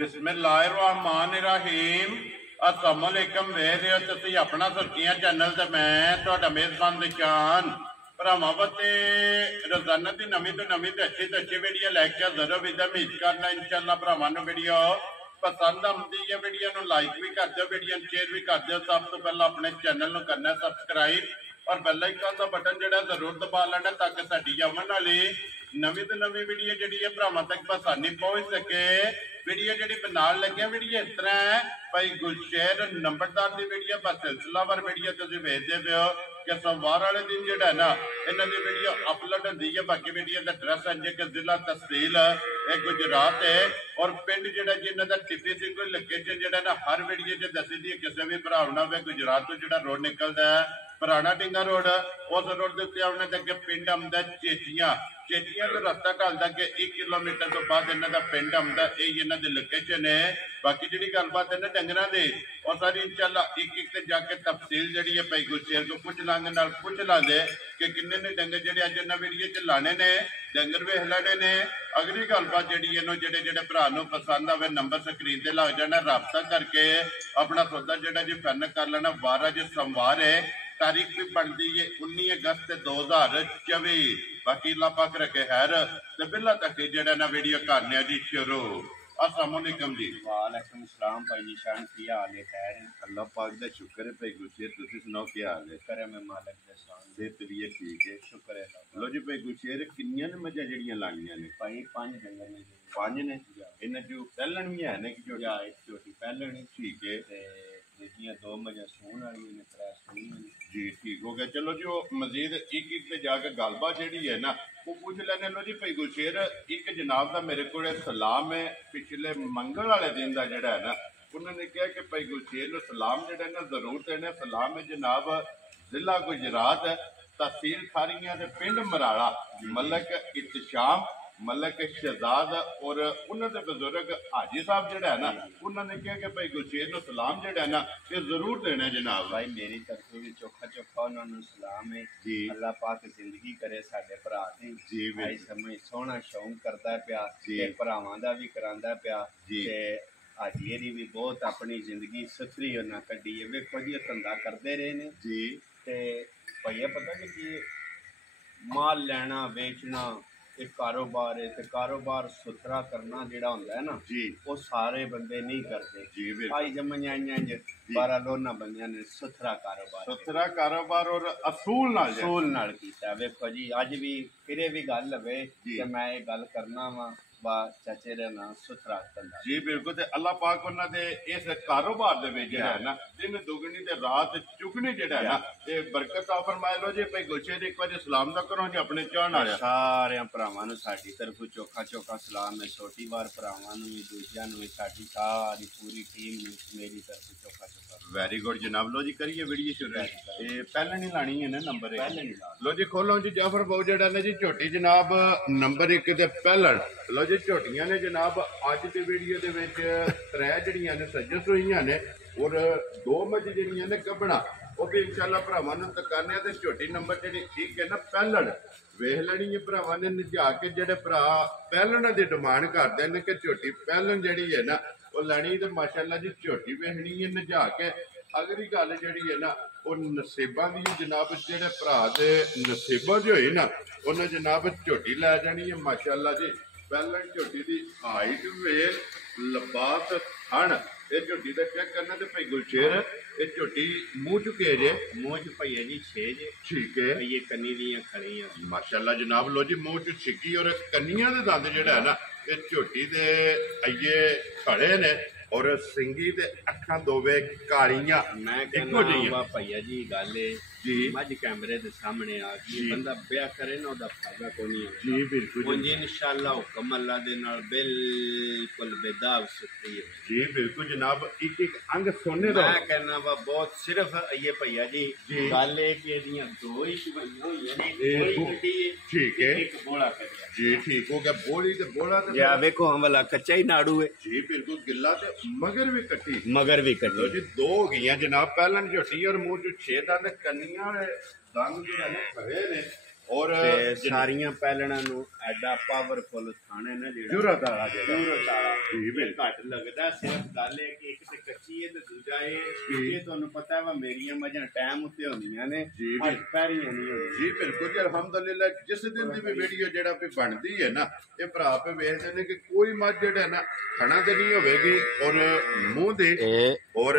बिस्मिल्लाहिर्रहमानिर्रहीम। अस्सलाम वालेकुम। वेख रहे हो तुसीं अपना सुर्खियां चैनल ते मैं तुहाडा मेज़बान निशान भरावां वास्ते रोजाना की नवीं तो नवीं ते अच्छी वीडियो लैके हाज़र हो। उम्मीद करना इंशाअल्लाह भरावां नूं वीडियो पसंद आती है। वीडियो नूं लाइक भी कर दो, वीडियो शेयर भी कर दो। सब तो पहला अपने चैनल नूं करना सबसक्राइब और बेल आइकन का बटन जिहड़ा जरूर दबा लेना ताकि साडी आवन वाली नवीं तो नवीं वीडियो जिहड़ी है भरावां तक आसानी पहुंच सके। वीडियो जिहड़ी बनाउण लगे वीडियो इस तरह है भाई गुलशेर नंबरदार की वीडियो बस सिलसिलावार वीडियो तुसीं वेखदे पे हो कि सोमवार वाले दिन जिहड़ा है ना इन्हां दी वीडियो अपलोड होंदी है। बाकी वीडियो का एड्रैस है कि जिला तहसील गुजरात है और पिंड जिहड़ा जिन्हां दा टिप्पी सिंह कोई लोकेशन जिहड़ा ना हर वीडियो च दसी दी किसी भी भरा होना वे गुजरात तो जिहड़ा रोड निकलदा है पुराना टिंगा रोड उस रोड के उत्ते आने तक पिंड आंदा चेचियां चेचियां तो रास्ता ढलदा कि 1 किलोमीटर तो बाद इन्हां दा पिंड आंदा। यही इन्हां दी लोकेशन है। बाकी जिहड़ी गलबात है ना डंगरां दी और सारी इंशाअल्लाह एक एक ते जाके तफसील जिहड़ी है भाई गुलशेर को पूछ लांगे नाल पूछ लांगे कि किन्ने ने डंगर जिहड़े अज इन्हां वीडियो च लाने ने डंगर वेख लेने ने। अगली गलबात जिहड़ी है जिहड़े जिहड़े भरा नूं पसंद आवे नंबर स्क्रीन ते लग जाना राबता करके अपना सौदा जिहड़ा जी फाइनल कर लेना। 12 जो सोमवार है तारीख भी बनती है 19 अगस्त 2024। बाकी अल्लाह पाक रखे खैर ते बिल्ला तक जेड़ा ना वीडियो करने जी शुरू। अस्सलाम वालेकुम जी। वालेकुम सलाम भाई निशान, की हाल है? खैर अल्लाह पाक दा शुक्र है भाई गुलशेर, तुसी सुनाओ क्या हाल है? करे मैं मालिक दे शान सेहत भी ठीक है, शुक्र है। लो जी भाई गुलशेर किन्नियां ने मजा जड़ियां लानियां ने? भाई 5 डंगर ने, 5 ने। इन्हां जो पहलन भी है ने कि जो या एक छोटी पहलन ठीक है ते जिसदियां 2 मजा सून वाली ने, 3 सून जी ठीक हो गया। चलो जो मजीद एक एक ते जाके गलबात जिहड़ी है ना वो पूछ लेने। लो जी भाई गुलशेर एक जनाब दा मेरे को सलाम है पिछले मंगल वाले दिन का जिहड़ा है ना उन्होंने कहा कि भाई गुलशेर नूं सलाम जिहड़ा ना जरूर देना। सलाम है जनाब जिला गुजरात तहसील खारियां दे पिंड मराड़ा मलक इत्शाम मलक शहजाद और उन्होंने बुजुर्ग हाजी साहब जिहड़ा है ना उन्होंने कहा कि भाई गुलशेर नूं सलाम जिहड़ा है ना ये जरूर देना जनाब। भाई मेरी तरफ भी चोखा चोखा उन्होंने सलाम है जी। अल्लाह पाक जिंदगी करे साडे भरा दी जी भाई समय सोहना शौक करदा पिया जी। ते भरावां दा भी करांदा पिया जी। ते हाजीरी भी बहुत अपनी जिंदगी सुथरी उन्हें कड्डी है। वेखो जी धंधा करते रहे ने जी ते भैया पता नहीं कि माल लेना बेचना एक कारोबार है ते कारोबार सुथरा करना जेड़ा होंदा है ना जी वो सारे बंदे नहीं करते जी भाई जमनियां 12 लोना बंदियां ने सुथरा कारोबार और असूल नाल कीता। वेखो जी अज भी फिरे भी गल लवे कि मैं ये गल करना वा बा चाचे रे ना सुथरा धंधा जी बिल्कुल। ते अल्लाह पाक उन्हां दे इस कारोबार दे विच जेड़ा है ना दिन दुगनी ते रात चुगनी जेड़ा है ना ते बरकत आ फरमाए। लो जी भाई गुलशेर एक बार सलाम दा करो जी अपने चाहण वाले सारे भरावां नूं साडी तरफ चोखा चोखा सलाम है। छोटी बार भरावां नूं भी दूजियां नूं साडी सारी पूरी टीम नूं मेरी तरफ चोखा चोखा वेरी गुड जनाब। लो जी करिए वीडियो शुरू। पहले नहीं लानी है ना नंबर पहले नहीं लो जी खोलो जी जाफर बहु जेड़ा ने जी झोटी जनाब नंबर 1 ते पहलन। लो जी झोटियां ने जनाब अज की वीडियो के 3 जड़ियां ने सजस हुई ने और 2 मज जड़ियां ने कबना वो भी इंशाल्लाह भरावां नूं तकाने ते झोटी नंबर जी ठीक है ना पहलन वेख लेनी है। भरावां ने निजा के जेडे भरा पहलन की डिमांड करते हैं कि झोटी पहलन जी है ना वो लैनी तो माशाअल्लाह जी झोटी वेखनी है निजा के। अगली गल जी है ना वो नसीबा की जनाब जेडे भरा के नसीबा जो हुई ना उन्हें जनाब झोटी लै जानी है माशाअल्लाह जी। पहलन झोटी की हाइट वेल लबास थन ये झोटी का चेक करना तो भाई गुलशेर ये झोटी मूँह चुके जे मूँह च भैया जी 6 जे ठीक है ये कन्नी दियां खड़ियां माशाअल्लाह जनाब। लो जी मूँह च छिकी और कन्नियां दे दंद जेड़ा है ना ये झोटी दे आइए खड़े ने और सिंगी ते अखां दोवे कालियां मैं इक्को कहना भैया जी गल जी मज कैमरे दे सामने आ गई बंदा ब्याह करे ना ओदा फायदा कोनी है जी बिल्कुल जी इंशाअल्लाह हुक्म अल्लाह दे नाल बिल्कुल बेदाग सुथरी है जी बिल्कुल जनाब। एक एक अंग सोने दा मैं कहना वा बहुत सिर्फ ये भैया जी गल है कि एदियां 2 ही शबैयां होईयां ने ठीक है एक बोला करिया जी ठीक हो गया। बोली ते बोला ते या देखो हम वाला कच्चा ही नाड़ू है जी बिल्कुल गिल्ला ते मगर भी कट्टी मगर भी लो कटी जी 2 हो गई जनाब पहलन झोटी और मुंह च 6 दंद कन्नियां दंद जो है ना खड़े ने ਔਰ ਸਾਰੀਆਂ ਪਹਿਲਣਾ ਨੂੰ ਐਡਾ ਪਾਵਰਫੁਲ ਥਾਣੇ ਨਾ ਜਿਹੜਾ ਜੁਰਤ ਵਾਲਾ ਜਿਹੜਾ ਜੁਰਤ ਵਾਲਾ ਜੀ ਬਿਲਕੁਲ ਘੱਟ ਲੱਗਦਾ। ਸਿਰਫ ਗੱਲ ਹੈ ਕਿ ਇੱਕ ਤੇ ਕੱਚੀ ਹੈ ਤੇ ਦੂਜਾ ਇਹ ਤੁਹਾਨੂੰ ਪਤਾ ਵਾ ਮੇਰੀਆਂ ਮੱਝਾਂ ਟਾਈਮ ਉੱਤੇ ਹੁੰਦੀਆਂ ਨੇ ਜੀ ਪੈਰੀਆਂ ਨਹੀਂ ਹੁੰਦੀਆਂ ਜੀ ਬਿਲਕੁਲ ਜੀ ਅਲਹਮਦੁਲਿਲਾ। ਜਿਸ ਦਿਨ ਦੀ ਵੀ ਵੀਡੀਓ ਜਿਹੜਾ ਵੀ ਬਣਦੀ ਹੈ ਨਾ ਇਹ ਭਰਾ ਪੇ ਵੇਖਦੇ ਨੇ ਕਿ ਕੋਈ ਮੱਝ ਜਿਹੜਾ ਨਾ ਖਾਣਾ ਤੇ ਨਹੀਂ ਹੋਵੇਗੀ ਔਰ ਮੂੰਹ ਦੇ ਔਰ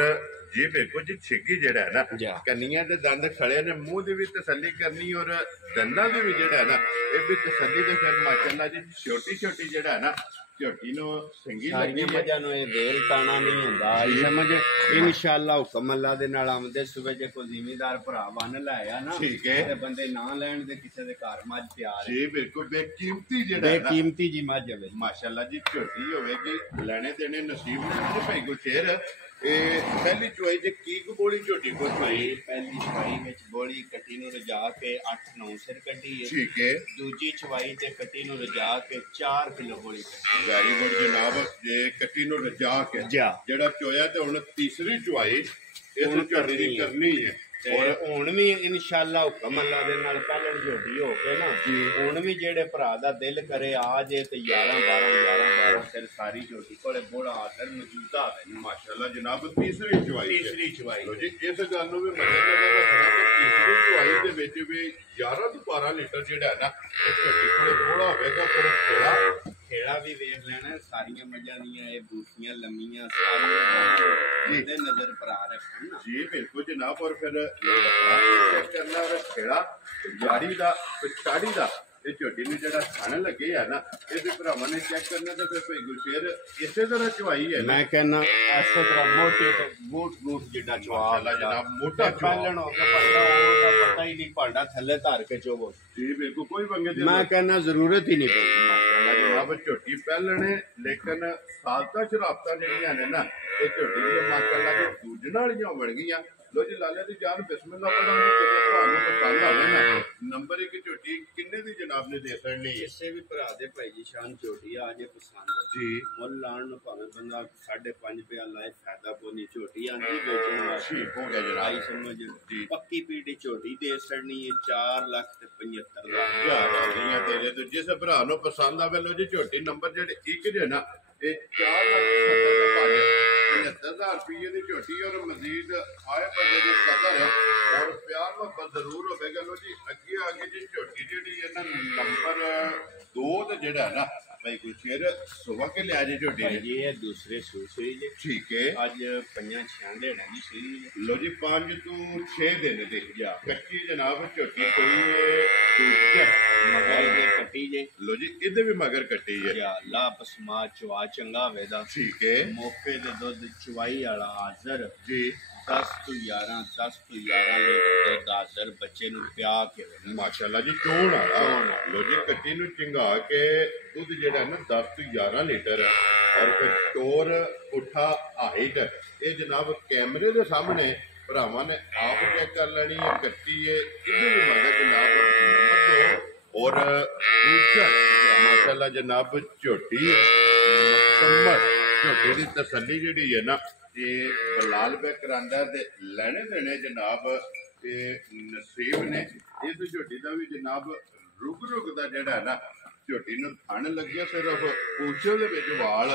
ਜੀ ਬਿਲਕੁਲ ਜੀ ਛਿੱਗੀ ਜਿਹੜਾ ਹੈ ਨਾ ਕੰਨੀਆਂ ਦੇ ਦੰਦ ਖੜੇ ਨੇ ਮੂੰਹ ਦੀ ਵੀ ਤਸੱਲੀ ਕਰਨੀ ਔਰ ਦੰਦਾਂ ਦੀ ਵੀ ਜਿਹੜਾ ਹੈ ਨਾ ਇਹ ਵੀ ਤਸੱਲੀ ਤੇ ਫਿਰ ਮਾਸ਼ਾਅੱਲਾ ਜੀ ਛੋਟੀ ਛੋਟੀ ਜਿਹੜਾ ਹੈ ਨਾ ਝੋਟੀ ਨੂੰ ਸਿੰਗੀ ਸਾਰੀਆਂ ਮੱਝਾਂ ਨੂੰ ਇਹ ਵੇਲ ਤਾਣਾ ਨਹੀਂ ਹੁੰਦਾ ਸਮਝ। ਇਨਸ਼ਾਅੱਲਾ ਹੁਕਮ ਅੱਲਾ ਦੇ ਨਾਲ ਆਮਦੇ ਸੂਬੇ ਜੇ ਕੋਈ ਜ਼ਿਮੀਦਾਰ ਭਰਾ ਬੰਨ ਲਾਇਆ ਨਾ ਠੀਕ ਹੈ ਤੇ ਬੰਦੇ ਨਾ ਲੈਣ ਦੇ ਕਿਸੇ ਦੇ ਘਰ ਮੱਝ ਤਿਆਰ ਹੈ ਜੀ ਬਿਲਕੁਲ ਬੇਕੀਮਤੀ ਜਿਹੜਾ ਹੈ ਬੇਕੀਮਤੀ ਜੀ ਮੱਝ ਹੋਵੇ ਮਾਸ਼ਾਅੱਲਾ ਜੀ ਝੋਟੀ ਹੋਵੇਗੀ ਲੈਣੇ ਦੇਣੇ ਨਸੀਬ ਨੇ ਭਾਈ ਗੁਸ਼ੇਰ। ਇਹ ਪਹਿਲੀ ਚੁਆਈ ਜੇ ਕੀ ਬੋਲੀ ਝੋਟੀ ਕੋ ਚੁਆਈ ਪਹਿਲੀ ਚਵਾਈ ਵਿੱਚ ਬੋਲੀ ਕੱਟੀ ਨੂੰ ਰਜਾ ਕੇ 8-9 ਸਿਰ ਕੱਢੀ ਹੈ। ਠੀਕ ਹੈ ਦੂਜੀ ਚਵਾਈ ਤੇ ਕੱਟੀ ਨੂੰ ਰਜਾ ਕੇ 4 ਕਿਲੋ ਬੋਲੀ ਕੱਢੀ। ਵੈਰੀ ਗੁੱਡ ਜਨਾਬ। ਜੇ ਕੱਟੀ ਨੂੰ ਰਜਾ ਕੇ ਜਿਹੜਾ ਚੋਇਆ ਤੇ ਹੁਣ ਤੀਸਰੀ ਚੁਆਈ ਇਸ ਝੋਟੀ ਦੀ ਕਰਨੀ ਹੈ ਔਰ ਹੁਣ ਵੀ ਇਨਸ਼ਾਅੱਲਾ ਹੁਕਮ ਅੱਲਾ ਦੇ ਨਾਲ ਪਹਿਲਣ ਝੋਟੀ ਹੋ ਕੇ ਨਾ ਹੁਣ ਵੀ ਜਿਹੜੇ ਭਰਾ ਦਾ ਦਿਲ ਕਰੇ ਆ ਜੇ ਤੇ 11-12 ਸਿਰ ਸਾਰੀ ਝੋਟੀ ਕੋਲੇ ਬੋੜਾ ਆਦਰ ਮੌਜੂਦਾ ਹੈ ਮਾਸ਼ਾਅੱਲਾ ਜਨਾਬ। ਤੀਸਰੀ ਚੁਆਈ ਚਵਾਈ ਜੀ ਇਸ ਗੱਲ ਨੂੰ ਵੀ ਮੰਨਿਆ ਰੱਖਣਾ ਕਿ ਤੀਸਰੀ ਚੁਆਈ ਦੇ ਵਿੱਚ ਵੀ 11 ਤੋਂ 12 ਲੀਟਰ ਜਿਹੜਾ ਹੈ ਨਾ ਇਹ ਝੋਟੀ ਕੋਲੇ ਬੋੜਾ ਹੋਵੇਗਾ। ਫਿਰ ਖੇੜਾ ਵੀ ਵੇਖ ਲੈਣਾ ਸਾਰੀਆਂ ਮੱਝਾਂ ਦੀਆਂ ਇਹ ਬੂਥੀਆਂ ਲੰਮੀਆਂ ਸਾਰੀਆਂ ਦੇ ਨਜ਼ਰ ਭਰਾ ਰੱਖਣ ਨਾ ਜੀ ਬਿਲਕੁਲ ਜਨਾਬ। ਔਰ ਫਿਰ ਚੈੱਕ ਕਰਨਾ ਔਰ ਖੇੜਾ ਜਾਰੀ ਦਾ ਪਿਛਾੜੀ ਦਾ ਇਹ ਝੋਟੀ ਨੂੰ ਜਿਹੜਾ ਖਾਣ ਲੱਗੇ ਆ ਨਾ ਇਹਦੇ ਭਰਾਵਾਂ ਨੇ ਚੈੱਕ ਕਰਨਾ ਤੇ ਫਿਰ ਭਾਈ ਗੁਰਸ਼ੇਰ ਇਸੇ ਤਰ੍ਹਾਂ ਚਵਾਈ ਹੈ। ਮੈਂ ਕਹਿੰਦਾ ਐਸੇ ਤਰ੍ਹਾਂ ਮੋਟੇ ਤੇ ਗੂਟ ਜਿਹੜਾ ਚਵਾ ਜਨਾਬ ਮੋਟਾ ਪਹਿਲਣ ਹੋ ਕੇ ਭਾਂਡਾ ਉਹਦਾ ਪਤਾ ਹੀ ਨਹੀਂ ਭਾਂਡਾ ਥੱਲੇ ਧਰ ਕੇ ਚੋਵੋ ਜੀ ਬਿਲਕੁਲ ਕੋਈ ਵੰਗੇ ਦੀ ਮੈਂ ਕਹਿੰਦਾ ਜ਼ਰੂਰਤ ਹੀ ਨਹੀਂ ਪਈ ਜਨਾਬ। ਝੋਟੀ ਪਹਿਲਣੇ ਲੇਕਿਨ ਸਾਲਤਾ ਸ਼ਰਾਬਤਾਂ ਜਿਹੜੀਆਂ ਨੇ ਨਾ ਇਹ ਝੋਟੀ ਦੀਆਂ ਮਾਸ਼ਾਅੱਲਾ ਦੇ ਦੂਜਣ ਵਾਲੀਆਂ ਬਣ ਗਈਆਂ। ਲੋ ਜੀ ਲਾਲੇ ਦੀ ਜਾਨ ਬਿਸਮਿਲ੍ਲਾ ਪੜਾਂਗੇ ਕਿਸੇ ਭਰਾ ਨੂੰ ਪਸੰਦ ਆਵੇ ਨਾ ਨੰਬਰ 1 ਝੋਟੀ ਕਿੰਨੇ ਦੀ ਜਨਾਬ ਨੇ ਦੇ ਸਕਣੀ ਹੈ। ਕਿਸੇ ਵੀ ਭਰਾ ਦੇ ਭਾਈ ਜੀ ਸ਼ਾਨ ਝੋਟੀ ਆ ਜੇ ਪਸੰਦ ਜੀ ਮੁੱਲ ਲਾਣ ਨੂੰ ਭਾਵੇਂ ਬੰਦਾ 5.5 ਰੁਪਇਆ ਲਾਏ ਫਾਇਦਾ ਕੋਈ ਨਹੀਂ। ਝੋਟੀ ਆਂਦੀ ਵੇਚਣ ਵਾਸਤੇ ਹੋ ਗਿਆ ਜਨਾਬ। ਆਈ ਸਮਝ ਜੀ ਪੱਕੀ ਪੀੜੀ ਝੋਟੀ ਦੇ ਸੜਨੀ ਹੈ 4,75,000 ਦੀਆਂ ਤੇਰੇ ਤੋਂ ਜਿਸ ਭਰਾ ਨੂੰ ਪਸੰਦ ਆਵੇ ਲੋ ਜੀ ਝੋਟੀ ਨੰਬਰ ਜਿਹੜੇ 1 ਜੇ ਨਾ ਇਹ 4,70,000 ਰੁਪਏ ਦੀ ਝੋਟੀ ਔਰ ਮਜ਼ੀਦ ਆਏ ਬੰਦੇ ਦੀ ਕਦਰ ਹੈ ਔਰ ਪਿਆਰ ਮੁਹੱਬਤ ਜ਼ਰੂਰ ਹੋਵੇਗਾ। ਲੋ ਜੀ ਅੱਗੇ ਜੀ ਝੋਟੀ ਜਿਹੜੀ ਹੈ ਨਾ ਨੰਬਰ 2 ਤੇ ਜਿਹੜਾ ਹੈ ਨਾ ਭਾਈ ਗੁਰਸ਼ੇਰ ਸੁਬਾ ਕੇ ਲਿਆ ਜੇ ਝੋਟੀ ਨੇ ਜੀ ਇਹ ਦੂਸਰੇ ਸੂਈ ਜੀ ਠੀਕ ਹੈ। ਅੱਜ 5-6 ਦਿਨ ਦੀ ਸੂਈ ਲੋ ਜੀ 5 ਤੋਂ 6 ਦਿਨ ਦੇ ਜਾ ਕੱਚੀ ਜਨਾਬ ਝੋਟੀ ਕੋਈ ਮਗਰ ਜੇ ਕੱਟੀ ਜੇ ਲੋ ਜੀ ਇਹਦੇ ਵੀ ਮਗਰ ਕੱਟੀ ਹੈ ਯਾ ਅੱਲਾ ਪਸਮਾ ਚਵਾ ਚੰਗਾ ਵੇਦਾ ਠੀਕ ਹੈ। ਮੌਕੇ ਦੇ ਦੁੱਧ ਚਵਾਈ ਵਾਲਾ ਹਾਜ਼ਰ ਜੀ 10 ਤੋਂ 11 ਲੀਟਰ ਦੁੱਧ ਹਾਜ਼ਰ ਬੱਚੇ ਨੂੰ ਪਿਆ ਕੇ ਮਾਸ਼ਾਅੱਲਾ ਜੀ ਚੋਣ ਵਾਲਾ ਲੋ ਜੀ ਕੱਟੀ ਨੂੰ ਚੰਗਾ ਕੇ ਦੁੱਧ ਜਿਹੜਾ ਨਾ 10 ਤੋਂ 11 ਲੀਟਰ ਔਰ ਫਿਰ ਟੋਰ ਉਠਾ ਹਾਈਟ ਇਹ ਜਨਾਬ ਕੈਮਰੇ ਦੇ ਸਾਹਮਣੇ ਭਰਾਵਾਂ ਨੇ ਆਪ ਚੈੱਕ ਕਰ ਲੈਣੀ ਹੈ। ਕੱਟੀ ਹੈ ਇਹਦੇ ਵੀ ਮਗਰ ਜਨਾਬ ਨੰਬਰ 2 ਔਰ ਦੂਜਾ ਮਾਸ਼ਾਅੱਲਾ ਜਨਾਬ ਝੋਟੀ ਮੁਕੰਮਲ ਝੋਟੀ ਦੀ ਤਸੱਲੀ ਜਿਹੜੀ ਹੈ ਨਾ ਇਹ ਬਲਾਲ ਬੈ ਕਰਾਂਦਾ ਦੇ ਲੈਣੇ ਦੇਣੇ ਜਨਾਬ ਇਹ ਨਸੀਬ ਨੇ। ਇਸ ਝੋਟੀ ਦਾ ਵੀ ਜਨਾਬ ਰੁਕ ਦਾ ਜਿਹੜਾ ਹੈ ਨਾ ਝੋਟੀ ਨੂੰ ਥਣ ਲੱਗਿਆ ਸਿਰਫ ਪੂਛੇ ਦੇ ਵਿੱਚ ਵਾਲ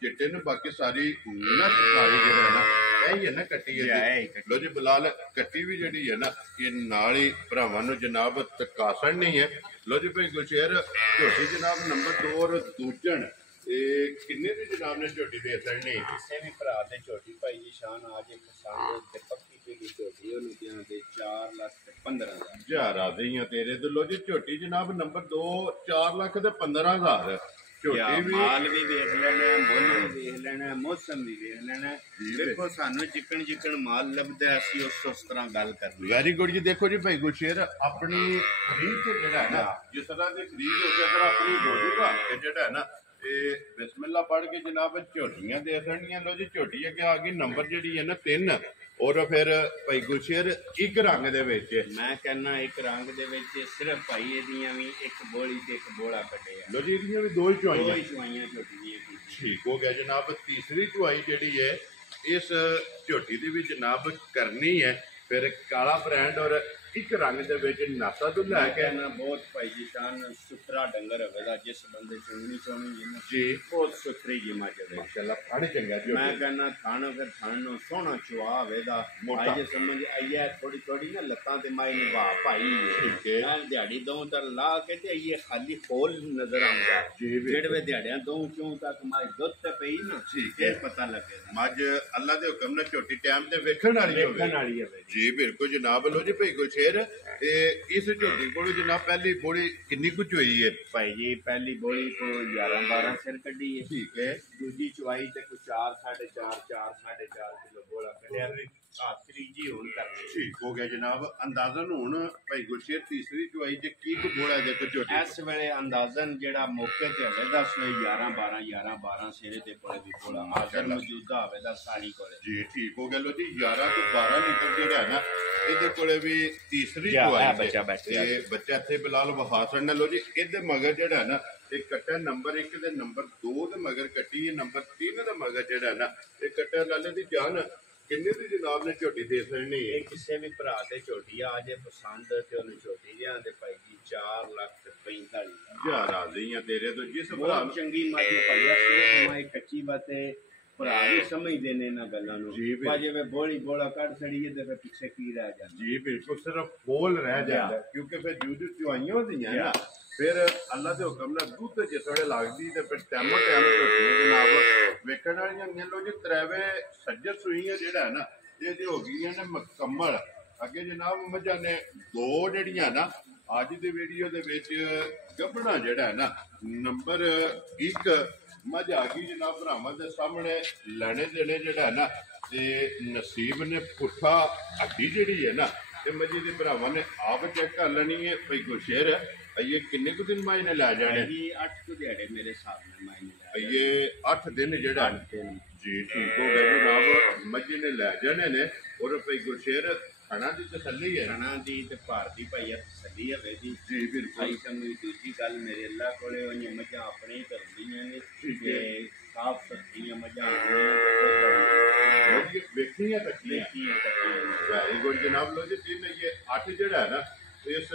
ਚਿੱਟੇ ਨੇ ਬਾਕੀ ਸਾਰੀ ਨੱਚ ਕਾਲੀ ਜਿਹੜਾ ਹੈ ਨਾ ਇਹ ਹੈ ਨਾ ਕੱਟੀ ਹੈ। ਲੋ ਜੀ ਬਲਾਲ ਕੱਟੀ ਵੀ ਜਿਹੜੀ ਹੈ ਨਾ ਇਹ ਨਾਲ ਹੀ ਭਰਾਵਾਂ ਨੂੰ ਜਨਾਬ ਤਕਾਸਣ ਨਹੀਂ ਹੈ। ਲੋ ਜੀ ਭਾਈ ਗੁਰਸ਼ੇਰ ਝੋਟੀ ਜਨਾਬ ਨੰਬਰ 2 ਔਰ ਦੂਜਣ ਇਹ ਕਿੰਨੇ ਦੀ ਜਨਾਬ ਨੇ ਝੋਟੀ ਦੇ ਸਕਣੀ ਕਿਸੇ ਵੀ ਭਰਾ ਦੇ ਝੋਟੀ ਭਾਈ ਜੀ ਸ਼ਾਨ ਆ ਜੇ ਪਸੰਦ ਤੇ ਪੱਕੀ ਪੀੜੀ ਝੋਟੀ ਉਹਨੂੰ ਦਿਆਂ ਦੇ 4,15,000 ਹਜ਼ਾਰਾਂ ਦੀਆਂ ਤੇਰੇ ਤੇ ਲੋ ਜੀ ਝੋਟੀ ਜਨਾਬ ਨੰਬਰ 2 4,15,000 ਝੋਟੀ ਵੀ ਮਾਲ ਵੀ ਵੇਖ ਲੈਣਾ ਮੁੱਲ ਵੀ ਵੇਖ ਲੈਣਾ ਮੌਸਮ ਵੀ ਵੇਖ ਲੈਣਾ। ਦੇਖੋ ਸਾਨੂੰ ਚਿਕਨ ਮਾਲ ਲੱਭਦਾ ਅਸੀਂ ਉਸ ਤਰ੍ਹਾਂ ਗੱਲ ਕਰਨੀ। ਵੈਰੀ ਗੁੱਡ ਜੀ। ਦੇਖੋ ਜੀ ਭਾਈ ਗੁਰਸ਼ੇਰ ਆਪਣੀ ਖਰੀਦ ਤੇ ਜਿਹੜਾ ਹੈ ਨਾ ਜਿਸ ਤਰ੍ਹਾਂ ਦੀ ਖਰੀਦ ਉਸੇ ਤਰ੍ਹਾਂ ਆਪਣੀ ਰੋਜੀ ਦਾ ਜਿਹੜਾ ਹੈ ਨਾ ਇਹ ਬਿਸਮਿਲ੍ਲਾ ਪੜ੍ਹ ਕੇ ਜਨਾਬ ਝੋਟੀਆਂ ਦੇ ਸਕਣੀਆਂ। ਲੋ ਜੀ ਝੋਟੀ ਅੱਗੇ ਆ ਗਈ ਨੰਬਰ ਜਿਹੜੀ ਹੈ ਨਾ 3 ਔਰ ਫਿਰ ਭਾਈ ਗੁਰਸ਼ੇਰ ਇੱਕ ਰੰਗ ਦੇ ਵਿੱਚ ਮੈਂ ਕਹਿੰਦਾ ਇੱਕ ਰੰਗ ਦੇ ਵਿੱਚ ਸਿਰਫ ਭਾਈ ਇਹਦੀਆਂ ਵੀ ਇੱਕ ਬੋਲੀ ਤੇ ਇੱਕ ਬੋਲਾ ਕੱਢਿਆ। ਲੋ ਜੀ ਇਹਦੀਆਂ ਵੀ 2 ਚੁਆਈਆਂ ਝੋਟੀ ਦੀਆਂ ਠੀਕ ਹੋ ਗਿਆ ਜਨਾਬ। ਤੀਸਰੀ ਚੁਆਈ ਜਿਹੜੀ ਹੈ ਇਸ ਝੋਟੀ ਦੀ ਵੀ ਜਨਾਬ ਕਰਨੀ ਹੈ। ਫਿਰ ਕਾਲਾ ਬ੍ਰਾਂਡ ਔਰ ਇੱਕ ਰੰਗ ਦੇ ਵਿੱਚ ਨਾਸਾ ਤੋਂ ਲੈ ਕੇ ਕਹਿਣਾ ਬਹੁਤ ਭਾਈ ਜੀ ਸ਼ਾਨ ਸੁਥਰਾ ਡੰਗਰ ਹੋਵੇਗਾ ਜਿਸ ਬੰਦੇ ਚੁੰਨੀ ਚੋਣੀ ਜੀ ਬਹੁਤ ਸੁਥਰੀ ਜੀ ਮੱਝ ਹੋਵੇ ਮਾਸ਼ਾਅੱਲਾ ਥਣ ਚੰਗਾ ਜੀ ਮੈਂ ਕਹਿੰਦਾ ਥਣ ਫਿਰ ਥਣ ਨੂੰ ਸੋਹਣਾ ਚੁਆ ਹੋਵੇਗਾ ਮੋਟਾ। ਭਾਈ ਜੀ ਸਮਝ ਆਈਏ ਥੋੜੀ ਥੋੜੀ ਨਾ ਲੱਤਾਂ ਤੇ ਮਾਈ ਨੇ ਵਾਹ ਭਾਈ ਠੀਕ ਹੈ। ਮੈਂ ਦਿਹਾੜੀ ਦੋ ਤਰ ਲਾ ਕੇ ਤੇ ਆਈਏ ਖਾਲੀ ਖੋਲ ਨਜ਼ਰ ਆਉਂਦਾ ਜੀ ਬਿਲਕੁਲ। ਜਿਹੜੇ ਵੇ ਦਿਹਾੜਿਆਂ ਦੋ ਚੋਂ ਤੱਕ ਮਾਈ ਦੁੱਧ ਤੇ ਪਈ ਨਾ ਠੀਕ ਹੈ। ਫਿਰ ਪਤਾ ਲੱਗੇਗਾ ਮੱਝ ਅੱਲਾ ਦੇ ਹੁਕਮ ਨਾਲ ਝੋਟੀ ਟਾਈਮ ਤੇ ਵੇਖਣ ਵਾਲੀ ਹੋਵੇ ਵੇਖਣ ਵਾਲੀ ਹੋਵੇ ਜੀ ਬਿਲਕੁਲ ਜਨਾਬ ਲੋ ਜੀ ਭਾਈ ਗੁਲਸ਼ੇਰ ਤੇ ਇਸ ਝੋਟੀ ਕੋਲ ਜਨਾਬ ਪਹਿਲੀ ਬੋਲੀ ਕਿੰਨੀ ਕੁ ਹੋਈ ਹੈ ਭਾਈ ਜੀ ਪਹਿਲੀ ਬੋਲੀ ਤੋਂ 11 12 ਸਿਰ ਕੱਢੀ ਹੈ ਠੀਕ ਹੈ ਦੂਜੀ ਚੁਆਈ ਤੇ ਕੋਈ 4 4.5 4 4.5 ਕਿਲੋ ਬੋਲਾ ਕੱਢਿਆ ਵੀ ਆ ਤੀਜੀ ਹੁਣ ਕਰਨੀ ਠੀਕ ਹੋ ਗਿਆ ਜਨਾਬ ਅੰਦਾਜ਼ਨ ਹੁਣ ਭਾਈ ਗੁਲਸ਼ੇਰ ਤੀਸਰੀ ਚੁਆਈ ਚ ਕੀ ਕੁ ਬੋਲਾ ਜੇ ਕੋ ਝੋਟੀ ਇਸ ਵੇਲੇ ਅੰਦਾਜ਼ਨ ਜਿਹੜਾ ਮੌਕੇ ਤੇ ਹੋਵੇਗਾ ਸੋ 11 12 11 12 ਸਿਰੇ ਤੇ ਕੋਲੇ ਵੀ ਬੋਲਾ ਹਾਜ਼ਰ ਮੌਜੂਦਾ ਹੋਵੇਗਾ ਸਾਰੀ ਕੋਲੇ ਜੀ ਠੀਕ ਹੋ ਗਿਆ ਲੋ ਜੀ 11 ਤੋਂ 12 ਲੀਟਰ ਜਿਹੜਾ ਹੈ ਨਾ ਇਹਦੇ ਕੋਲੇ ਵੀ ਤੀਸਰੀ ਜਾ, ਚੁਆਈ ਹੈ ਤੇ ਬੱਚਾ ਬੈਠਿਆ। ਤੇ ਬੱਚਾ ਇੱਥੇ ਬਿਲਾਲ ਵਹਾਸਣ ਨੇ ਲੋ ਜੀ ਇਹਦੇ ਮਗਰ ਜਿਹੜਾ ਹੈ ਨਾ ਇਹ ਕੱਟਾ ਨੰਬਰ 1 ਦੇ ਨੰਬਰ 2 ਦੇ ਮਗਰ ਕੱਟੀ ਹੈ ਨੰਬਰ 3 ਦਾ ਮਗਰ ਜਿਹੜਾ ਹੈ ਨਾ ਇਹ ਕੱਟਾ ਲਾਲੇ ਦੀ ਜਾਨ ਕਿੰਨੇ ਦੀ ਜਨਾਬ ਨੇ ਝੋਟੀ ਦੇ ਸਕਣੀ ਹੈ ਇਹ ਕਿਸੇ ਵੀ ਭਰਾ ਦੇ ਝੋਟੀ ਆ ਜੇ ਪਸੰਦ ਤੇ ਉਹਨੂੰ ਝੋਟੀ ਲਿਆ ਦੇ ਭਾਈ ਜੀ 4,45,000 ਜਾ ਰਾਜ਼ੀ ਆ ਤੇਰੇ ਤੋਂ ਜਿਸ ਭਰਾ ਬਹੁਤ ਨੂੰ ਚੰਗੀ ਮੱਝ ਭਈਆ ਸੇ ਮਾਈ ਕੱਚੀ ਬਾਤੇ ਭਰਾ ਵੀ ਸਮਝਦੇ ਨੇ ਇਹਨਾਂ ਗੱਲਾਂ ਨੂੰ ਜੀ ਬਿਲਕੁਲ। ਬਾਜੇ ਵੇ ਬੋਲੀ ਬੋਲਾ ਕੱਢ ਛੜੀਏ ਤੇ ਫਿਰ ਪਿੱਛੇ ਕੀ ਰਹਿ ਜਾਂਦਾ ਜੀ ਬਿਲਕੁਲ ਸਿਰਫ ਬੋਲ ਰਹਿ ਜਾਂਦਾ ਹੈ, ਕਿਉਂਕਿ ਫਿਰ ਜੂਜੂ ਚੁਆਈਆਂ ਹੁੰਦੀਆਂ ਨਾ ਫਿਰ ਅੱਲਾ ਦੇ ਹੁਕਮ ਨਾਲ ਦੁੱਧ ਜੇ ਥੋੜੇ ਲੱਗਦੀ ਤੇ ਫਿਰ ਟਾਈਮ ਝੋਟੀਆਂ ਜਨਾਬ ਵੇਖਣ ਵਾਲੀਆਂ ਨੇ ਲੋ ਜੀ ਤਰੇਵੇ ਸੱਜਰ ਸੂਈਆਂ ਜਿਹੜਾ ਹੈ ਨਾ ਇਹ ਹੋ ਗਈਆਂ ਨੇ ਮੁਕੰਮਲ ਅੱਗੇ ਜਨਾਬ ਮੱਝਾਂ ਨੇ ਦੋ ਜਿਹੜੀਆਂ ਨਾ ਅੱਜ ਦੀ ਵੀਡੀਓ ਦੇ ਵਿੱਚ ਗੱਭਣਾ ਜਿਹੜਾ ਹੈ ਨਾ ਨੰਬਰ 1 ਮੱਝ ਆ ਗਈ ਜਨਾਬ ਭਰਾਵਾਂ ਦੇ ਸਾਹਮਣੇ ਲੈਣੇ ਦੇਣੇ ਜਿਹੜਾ ਹੈ ਨਾ ਤੇ ਨਸੀਬ ਨੇ ਪੁੱਠਾ ਹੱਡੀ ਜਿਹੜੀ ਹੈ ਨਾ ਤੇ ਮੱਝੀ ਦੇ ਭਰਾਵਾਂ ਨੇ ਆਪ ਚੈੱਕ ਕਰ ਲੈਣੀ ਹੈ ਭਈ ਗੁਲਸ਼ੇਰ ਇਹ ਕਿੰਨੇ ਕੁ ਦਿਨ ਮਾਈ ਨੇ ਲੈ ਜਾਣੇ ਜੀ 8 ਕੁ ਦਿਹਾੜੇ ਮੇਰੇ ਹਿਸਾਬ ਨਾਲ ਮਾਇਨੇ ਇਹ 8 ਦਿਨ ਜਿਹੜਾ ਜੀ ਠੀਕ ਹੋ ਗਿਆ ਜਨਾਬ ਮੱਝੀ ਨੇ ਲੈ ਜਾਣੇ ਨੇ ਔਰ ਭਈ ਗੁਲਸ਼ੇਰ ਖਾਣਾ ਦੀ ਤਸੱਲੀ ਹੈ ਖਾਣਾ ਦੀ ਤੇ ਭਾਰ ਦੀ ਭਾਈ ਤਸੱਲੀ ਹੋਵੇ ਦੀ ਜੀ ਬਿਲਕੁਲ ਭਾਈ ਸਾਨੂੰ ਦੂਜੀ ਗੱਲ ਮੇਰੇ ਅੱਲਾ ਕੋਲੇ ਉਹ ਮੱਝਾਂ ਆਪਣੇ ਹੀ ਕਰਦੀਆਂ ਨੇ ਠੀਕ ਹੈ। ਤੇ ਸਾਫ ਸੁਥਰੀਆਂ ਮੱਝਾਂ ਵੇਖੀਆਂ ਤੱਕੀਆਂ ਵੈਰੀ ਗੁੱਡ ਜਨਾਬ ਲੋ ਜੀ ਤਿੰਨ ਇਹ 8 ਜਿਹੜਾ ਹੈ ਨਾ ਇਸ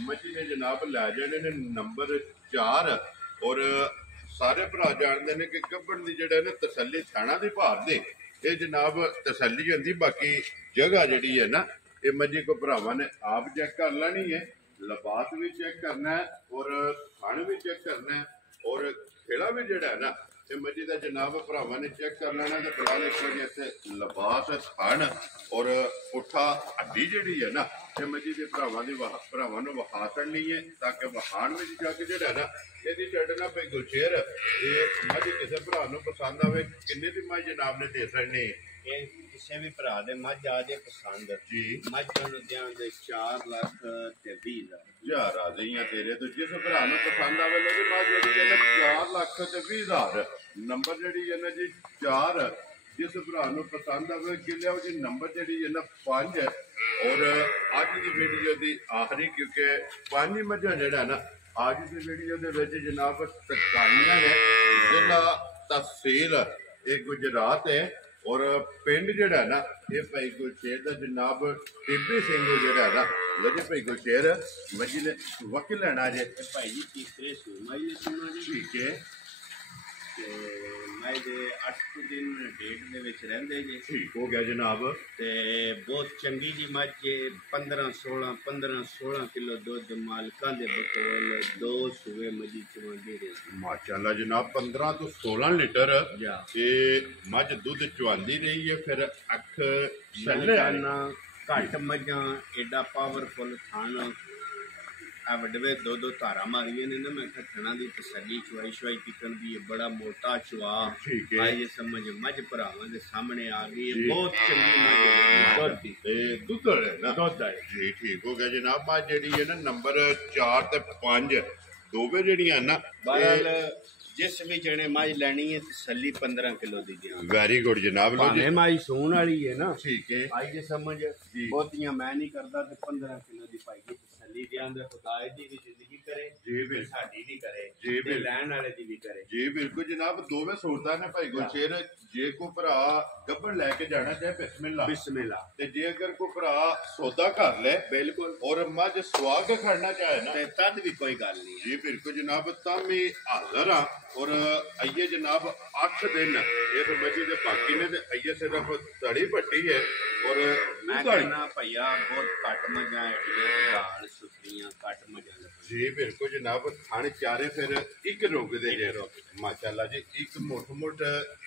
ਮੱਝੀ ਨੇ ਜਨਾਬ ਲੈ ਜਾਣੇ ਨੇ ਨੰਬਰ 4 ਔਰ ਸਾਰੇ ਭਰਾ ਜਾਣਦੇ ਨੇ ਕਿ ਗੱਭਣ ਦੀ ਜਿਹੜਾ ਨਾ ਤਸੱਲੀ ਥਾਣਾ ਦੀ ਭਾਰ ਦੇ ਇਹ ਜਨਾਬ ਤਸੱਲੀ ਹੁੰਦੀ ਬਾਕੀ ਜਗ੍ਹਾ ਜਿਹੜੀ ਹੈ ਨਾ ਇਹ ਮੱਝੀ ਕੋ ਭਰਾਵਾਂ ਨੇ ਆਪ ਚੈੱਕ ਕਰ ਲੈਣੀ ਹੈ ਲਬਾਸ ਵੀ ਚੈੱਕ ਕਰਨਾ ਹੈ ਔਰ ਖਾਣ ਵੀ ਚੈੱਕ ਕਰਨਾ ਹੈ ਔਰ ਖੇੜਾ ਵੀ ਜਿਹੜਾ ਹੈ ਨਾ ਇਹ ਮੱਝੀ ਦਾ ਜਨਾਬ ਭਰਾਵਾਂ ਨੇ ਚੈੱਕ ਕਰ ਲੈਣਾ ਤੇ ਫਿਲਹਾਲ ਇੱਕ ਵਾਰੀ ਇੱਥੇ ਲਬਾਸ ਖਾਣ ਔਰ ਪੁੱਠਾ ਹੱਡੀ ਜਿਹੜੀ ਹੈ ਨਾ ਇਹ ਮੱਝੀ ਦੇ ਭਰਾਵਾਂ ਨੂੰ ਵਹਾ ਕਰਨੀ ਹੈ ਤਾਂ ਕਿ ਵਹਾਣ ਵਿੱਚ ਜਾ ਕੇ ਜਿਹੜਾ ਨਾ ਇਹਦੀ ਛੱਡਣਾ ਪਈ ਗੁਲਸ਼ੇਰ ਇਹ ਮੱਝ ਕਿਸੇ ਭਰਾ ਨੂੰ ਪਸੰਦ ਆਵੇ ਕਿੰਨੇ ਦੀ ਮੱਝ ਜਨਾਬ ਨੇ ਦੇ ਸਕਣੀ ਇਹ ਕਿਸੇ ਵੀ ਭਰਾ ਦੇ ਮੱਝ ਆ ਜੇ ਪਸੰਦ ਜੀ ਮੱਝ ਨੂੰ ਦਿਆਂਗੇ 4,20,000 ਜਾ ਰਾਜ਼ੀ ਆ ਤੇਰੇ ਤੋਂ ਜਿਸ ਭਰਾ ਨੂੰ ਪਸੰਦ ਆਵੇ ਲੋਕੀ ਮੱਝ ਜਿਹੜੀ ਹੈ ਨਾ 4,20,000 ਨੰਬਰ ਜਿਹੜੀ ਹੈ ਨਾ ਜੀ 4 ਜਿਸ ਭਰਾ ਨੂੰ ਪਸੰਦ ਆਵੇ ਕਿ ਲਿਆਓ ਜੀ ਨੰਬਰ ਜਿਹੜੀ ਹੈ ਨਾ 5 ਔਰ ਅੱਜ ਦੀ ਵੀਡੀਓ ਦੀ ਆਖਰੀ ਕਿਉਂਕਿ 5 ਮੱਝਾਂ ਜਿਹੜਾ ਨਾ ਅੱਜ ਦੀ ਵੀਡੀਓ ਦੇ ਵਿੱਚ ਜਨਾਬ ਟਕਾਨੀਆਂ ਨੇ ਜ਼ਿਲ੍ਹਾ ਤਹਿਸੀਲ ਇਹ ਗੁਜਰਾਤ ਹੈ ਔਰ ਪਿੰਡ ਜਿਹੜਾ ਨਾ ਇਹ ਭਾਈ ਗੁਲਸ਼ੇਰ ਦਾ ਜਨਾਬ ਟਿੱਬੀ ਸਿੰਘ ਜਿਹੜਾ ਨਾ ਲਗੇ ਭਾਈ ਗੁਲਸ਼ੇਰ ਮੱਝੀ ਨੇ ਵਕੀਲ ਲੈਣਾ ਜੇ ਤੇ ਭਾਈ ਜੀ ਤੀਸਰੇ ਸੂਮਾਈ ਨੇ ਸੁਣਾ ਜੀ ਠੀਕ ਹੈ ਤੇ ਮੈਂ ਦੇ 8 ਦਿਨ ਡੇਟ ਦੇ ਵਿੱਚ ਰਹਿੰਦੇ ਜੀ ਠੀਕ ਹੋ ਗਿਆ ਜਨਾਬ ਤੇ ਬਹੁਤ ਚੰਗੀ ਜੀ ਮੱਝ 15-16 ਕਿਲੋ ਦੁੱਧ ਮਾਲਕਾਂ ਦੇ ਬਕੋਲ 2 ਸੂਏ ਮੱਝੀ ਚਵਾਉਂਦੀ ਰਹੀ ਮਾਸ਼ਾਅੱਲਾ ਜਨਾਬ 15 ਤੋਂ 16 ਲੀਟਰ ਜਾ ਇਹ ਮੱਝ ਦੁੱਧ ਚਵਾਉਂਦੀ ਰਹੀ ਹੈ ਫਿਰ ਅੱਖ ਛੱਲੇ ਘੱਟ ਮੱਝਾਂ ਐਡਾ ਪਾਵਰਫੁਲ ਥਣ ਆ ਵੱਡਵੇ ਦੋ ਧਾਰਾ ਮਾਰੀਆਂ ਨੇ ਨਾ ਮੈਂ ਖੱਟਣਾ ਦੀ ਤਸੱਲੀ ਚੁਆਈ ਸ਼ਵਾਈ ਕਿਤਨ ਦੀ ਬੜਾ ਮੋਟਾ ਚੁਆ ਠੀਕ ਹੈ ਆਈ ਸਮਝ ਮੱਝ ਭਰਾਵਾਂ ਦੇ ਸਾਹਮਣੇ ਆ ਗਈ ਹੈ ਬਹੁਤ ਚੰਗੀ ਮੱਝ ਦੁੱਧ ਦੀ ਇਹ ਦੁੱਧ ਹੈ ਨਾ ਦੁੱਧ ਹੈ ਜੀ ਠੀਕ ਹੋ ਗਿਆ ਜਨਾਬ ਮੱਝ ਜਿਹੜੀ ਹੈ ਨਾ ਨੰਬਰ 4 ਤੇ 5 ਦੋਵੇਂ ਜਿਹੜੀਆਂ ਨਾ ਬਹਰਹਾਲ ਜਿਸ ਵੀ ਜਣੇ ਮੱਝ ਲੈਣੀ ਹੈ ਤਸੱਲੀ 15 ਕਿਲੋ ਦੀ ਦਿਆਂ ਵੈਰੀ ਗੁੱਡ ਜਨਾਬ ਲੋ ਜੀ ਭਾਵੇਂ ਮੱਝ ਸੂਣ ਵਾਲੀ ਹੈ ਨਾ ਠੀਕ ਹੈ ਆਈ ਜੇ ਸਮਝ ਬਹੁਤੀਆਂ ਮੈਂ ਨਹੀਂ ਕਰਦਾ ਤੇ 15 ਕਿਲੋ ਦੀ ਭਾਈ ਦੀ ਤਸੱਲੀ ਦਿਆਂ ਦੇ ਖੁਦਾ ਦੀ ਜ਼ਿੰਦਗੀ करे जी ते बिल्कुल साडी भी करे जी ते बिल्कुल लैण वाले दी भी करे। जी बिल्कुल जनाब, दोवें सूरतां ने भाई गुलशेर। जे को भरा गब्बड़ लैके जाना चाहे बिस्मिल्लाह, बिस्मिल्लाह। ते जे अगर को भरा सौदा कर ले बिल्कुल और मझ सुहा के खड़ना चाहे ना, ते तद भी कोई गल नहीं है। जी बिल्कुल जनाब, तां भी हाजिर हाँ। और आइए जनाब 8 दिन इस मछी के बाकी ने, आइए सिर्फ तड़ी पट्टी है और मैं दूध वाली। कहना भैया बहुत घट मजा दाल सुथरियां घट मजा जी बिल्कुल जनाब, खाने चारे फिर एक रुकते जे माशाल्लाह जी, एक मुठ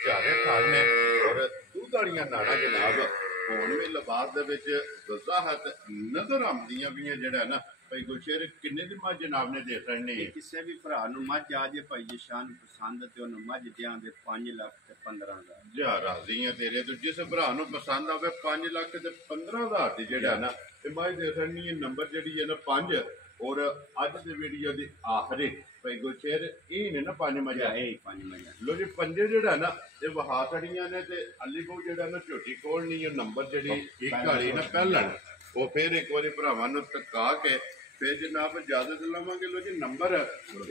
चारे खाने और दूध वालियां नाड़ा जनाब हुण भी लिबास दे विच वजाहत नजर आउंदियां भी जेड़ा ना भाई गुलशेर किन्ने दी मझ जनाब ने दे छड़नी है। किसी भी भरा मझ आ जाए भाई जी शान पसंद ते उन्हें मझ देंगे 5 लाख ते 15,000। जा राजी है तेरे तो, जिस भरा नूं पसंद आवे 5 लाख ते 15,000 दी जेड़ा ना ते मझ दे छड़नी है। नंबर जेड़ी है ना 5 और अज दे वीडियो दी आखिरी भाई गुलशेर ये ने ना 5 मजा यही 5 मजा लो जी, पंजे जेड़ा ना ते वहा छड़ियां ने ते अली बहु जेड़ा ना झोटी खोलनी है। नंबर जेड़ी एक वाली ना पहलन वो फिर एक बारी भरावां नूं तका के फिर जनाब इजाजत लवांगे। लो जी, नंबर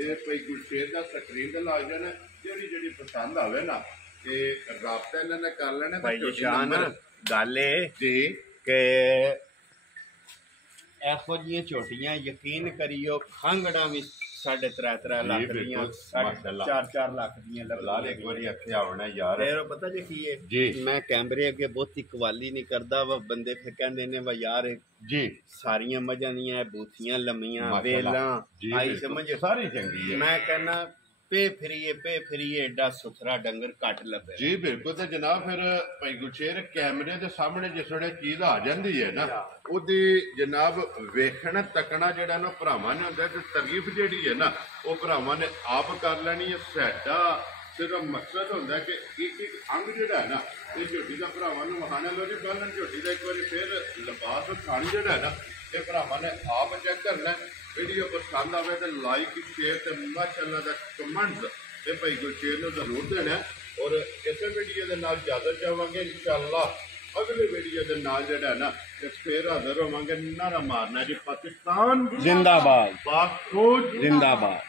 ये भाई गुलशेर दा स्क्रीन ते ला जाना, जेड़ी जेड़ी पसंद आवे ना ते राबता इन्हां ने कर लेना। भाई जी शान गल जी के एहो जी झोटियां यकीन करियो खंगड़ा भी 3.5 लाख दियां, 4 लाख दियां लाल एक बारी अखे आवना यार। फिर पता जी की है जी मैं कैमरे अगे बहुत ही कवाली नहीं करता वा, बंदे फिर कहते ने वा यार जी सारियां मजा दियां बूथियां लम्मियां माशाल्लाह। वेलां जी आई बिल्कुल, समझ सारी चंगी है। मैं कहना पे फिरिए एडा सुथरा डंगर घट लभे। जी बिल्कुल, तो जनाब फिर भाई गुलशेर कैमरे के सामने जिस वे चीज आ जाती है ना ओदी जनाब वेखना तकना जेड़ा ना भरावां ने हुंदा, ते तारीफ जेड़ी है ना वो भरावां ने आप कर लेनी है। साडा सिर्फ मकसद होंदा कि एक एक अंग जेड़ा है ना ये झोटी का भरावां नूं वखाना। लो जी, बालन झोटी का एक बार फिर लिबास खानी जेड़ा है ना ये भरावां ने आप चेक करना। वीडियो पसंद आवे तो लाइक शेयर ते माशाअल्लाह दा कमेंट्स ते भाई गुलशेर नूं जरूर देना। और इस वीडियो के नाल इजाजत चाहांगे, इंशाअल्लाह अगले वीडियो के नाल जेड़ा है ना ते फिर हाजिर होवांगे। नारा मारना जी पाकिस्तान जिंदाबाद, पाक फौज जिंदाबाद।